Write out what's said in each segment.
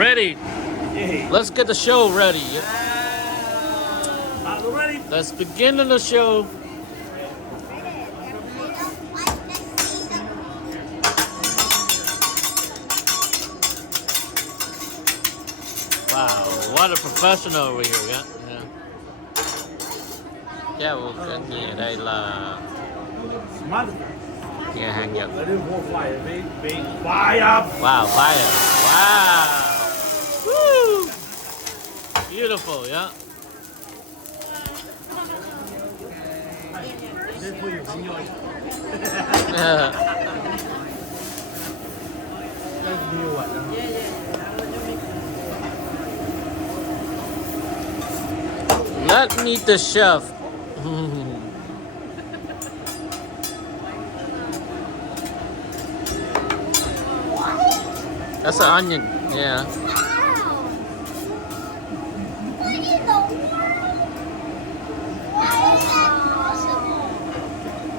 Ready. Let's get the show ready. Ready? Let's begin the show. Wow, what a professional over here. Yeah, cái gì ở đây là nhà hàng Nhật. Wow, fire. Wow. Woo. Beautiful, yeah. Let me meet the chef. That's an onion, yeah.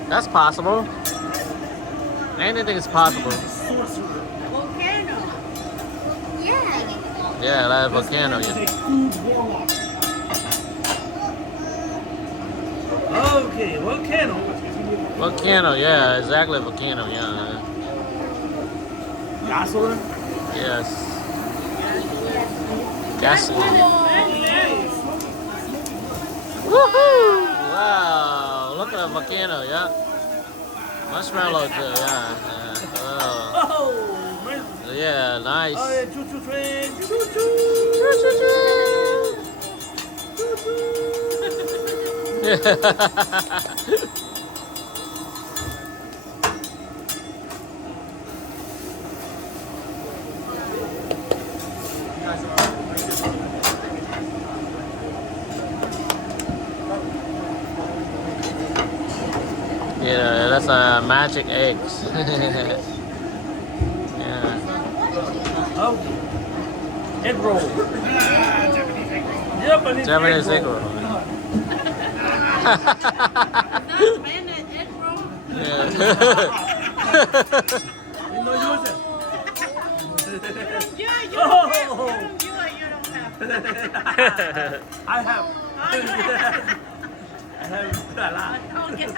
That's possible. Anything is possible. Volcano. Yeah. Yeah, like a volcano, yeah. Okay, volcano. Volcano, yeah, exactly, volcano, yeah. Gasoline? Yes. Gasoline. Woohoo! Wow, look at the volcano, yeah. Marshmallow too, yeah. Oh, man. Yeah, nice. Oh, yeah, choo-choo train. Choo-choo. Yeah, that's magic eggs. Yeah. Oh, egg roll. Japanese egg roll. Not mayonnaise egg roll. Yeah. You know, use it. Yeah, you don't have. You don't have. I have. Oh, you have. I have a lot. Oh, yes.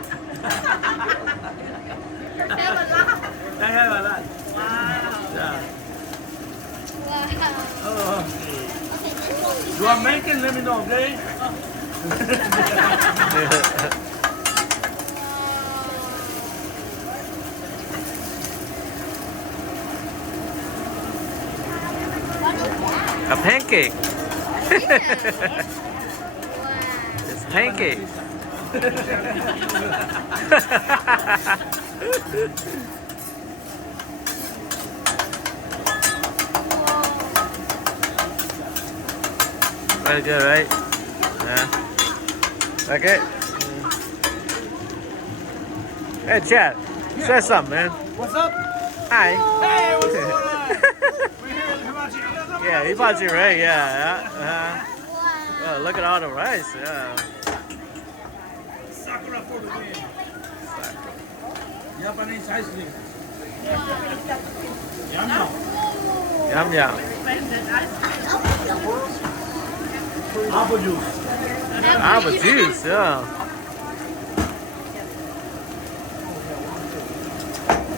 I have a lot. Wow. Yeah. Wow. Oh. You are making, let me know, okay? A pancake. It's pancake. Very good, right? Yeah. Like it? Hey, Chad. Say something, man. What's up? Hi. Hey, what's going on? We're here in Hibachi. Yeah, hibachi, right? Yeah. Oh, look at all the rice. Yeah. Sakura for the win. Japanese ice cream. Yum yum. Yum yum. Apple juice. Apple juice, yeah.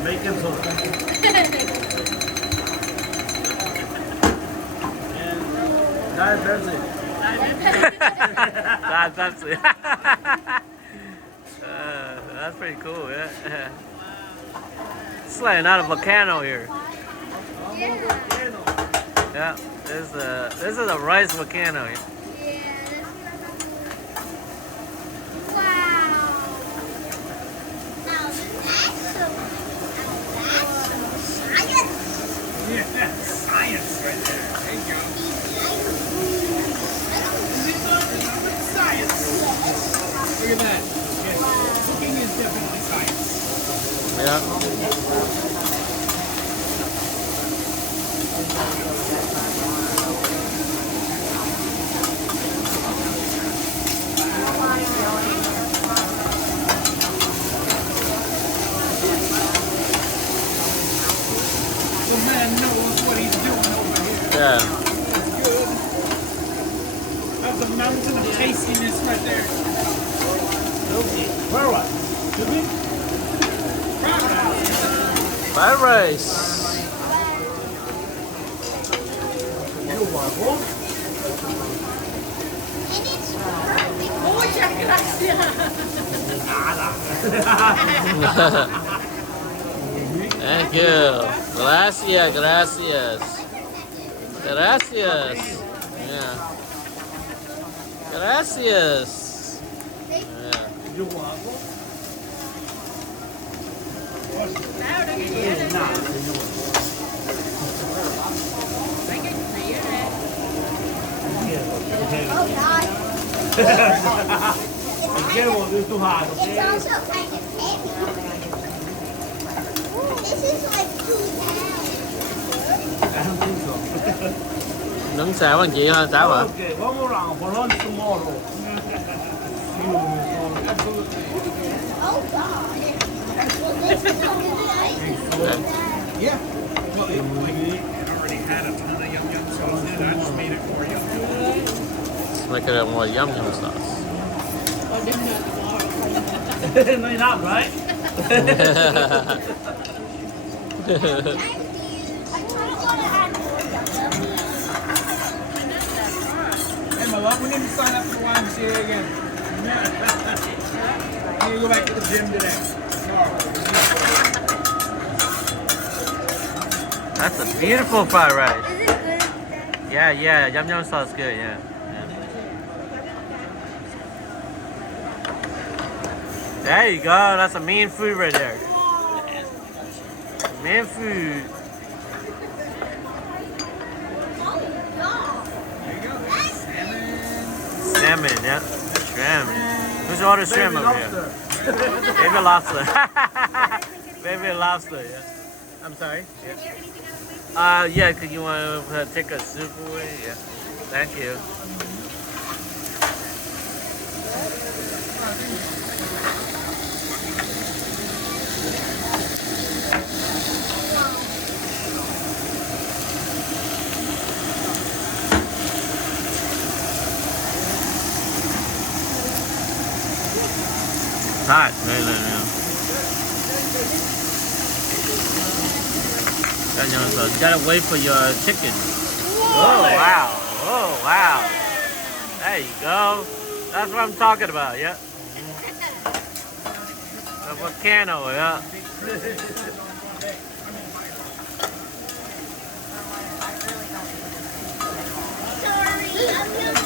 Bacon soda. And Diet Pepsi. That's that's pretty cool, yeah. It's like not a volcano here. Yeah, this is a rice volcano. Yeah, science right there. There you go. Science. Look at that. Yes. Cooking is definitely science. Yeah. Yeah. That's a mountain of tastiness right there. Okay. Where was? Fried rice. Muchas gracias. Thank you. Gracias, gracias. Gracias. Yeah. Gracias. Yeah. Claro que quieres. Venga, que se lleve. Oh God. Careful, it's too hot, It's okay? also kind of heavy. This is like 2 pounds. I don't think so. Nướng xào anh chị hả? Xào hả? Okay, one more round for lunch tomorrow. Oh God. Well, this is only Yeah. Well, it already had a ton of yum yum sauce in it. I just made it for you. Let's make it more yum yum sauce. No, you're not, right? I kind of want to add more yum. Hey, my love, we need to sign up for the YMCA again. I need to go back to the gym today. That's a beautiful fried rice. Is it good? Yeah, yeah, yum yum sauce good, yeah. There you go. That's a mean food right there. Mean food. Oh God. Salmon, yeah. Shrimp. Who's ordered shrimp over here? Baby lobster. Baby lobster, yeah. I'm sorry. Yeah. Yeah. Could you want to take a soup away? Yeah. Thank you. Hot. No. You gotta wait for your chicken. Oh wow. Oh wow. There you go. That's what I'm talking about, yeah. The volcano, yeah.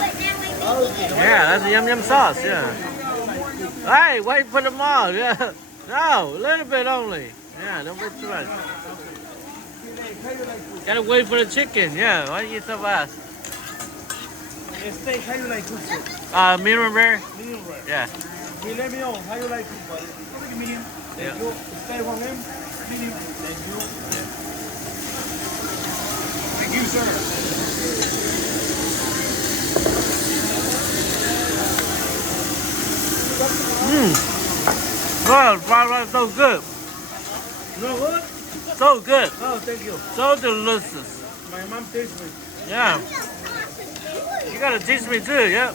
Yeah, that's a yum yum sauce, yeah. Hey, wait for the mall, yeah. No, a little bit only. Yeah, don't wait too much. Gotta wait for the chicken, yeah. Why you eat so fast? Steak, how you like it? Medium rare? Medium rare. Yeah. You let me know how you like it, buddy. I'll take a medium. Yeah. Thank you. Steak from him. Medium. Thank you. Thank you, sir. Oh, fried rice so good. No good? So good. Oh, thank you. So delicious. My mom takes me. Yeah. You gotta teach me too, yeah.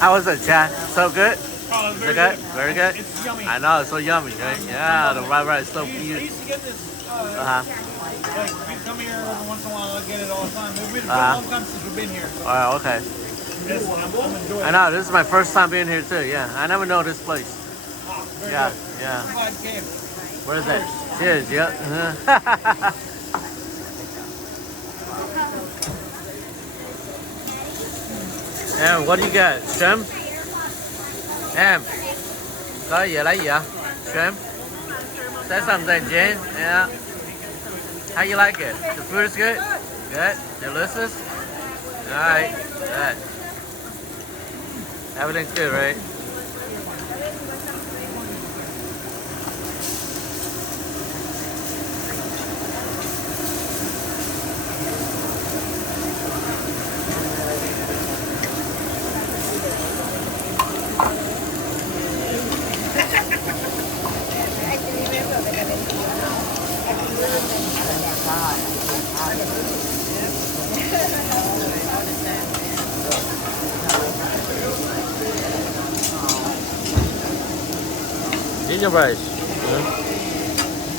How was it, Chad? So good? Oh, Is it good? Very good? It's yummy. I know, it's so yummy, right? Yeah, the fried rice is so I cute. used to get this, Uh-huh. like, we come here every once in a while, I get it all the time. It's been a Uh-huh. long time since we've been here. So Oh, okay. this one, I'm enjoying I know, this is my first time being here too, yeah. I never know this place. Very Yeah, good. yeah. I'm glad you came. Where is that? Cheers, yeah. Em, what do you got? Shrimp? Em, có gì lấy gì ạ? Shrimp? Say something, Jen. Yeah. How you like it? The food is good? Good? Delicious? Alright. Good. Everything's good, right? Gingerbread.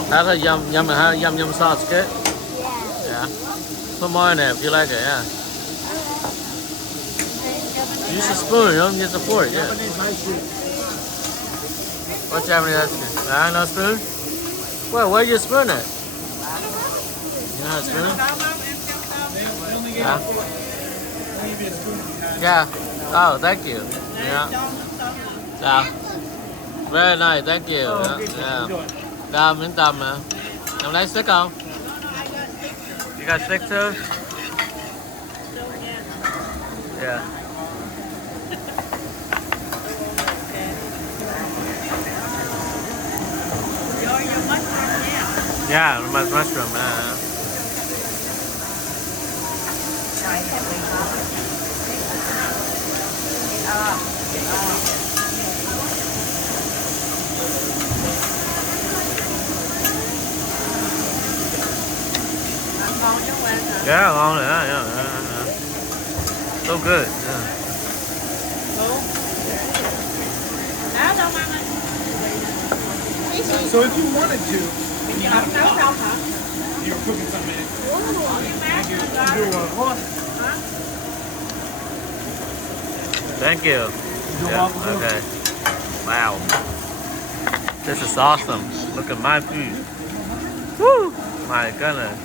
How's the yum sauce? Good? Yeah. Yeah. Put more in there if you like it, yeah. Use a spoon, don't use a fork, yeah. What's Japanese ice cream? No spoon? Well, where's your spoon at? You know a spoon? Yeah. Yeah. Oh, thank you. Yeah. Yeah. Very nice, thank you. Yeah. Đào miếng tầm nè. Em lấy stick không? You got stick too? Yeah. Yeah, mushroom. Yeah, ngon rồi đó. Yeah. So good. Yeah. So if you wanted to, and you had a pot, you were cooking something in it, you do Thank you. Yeah, okay. Wow. This is awesome. Look at my food. Woo! My goodness.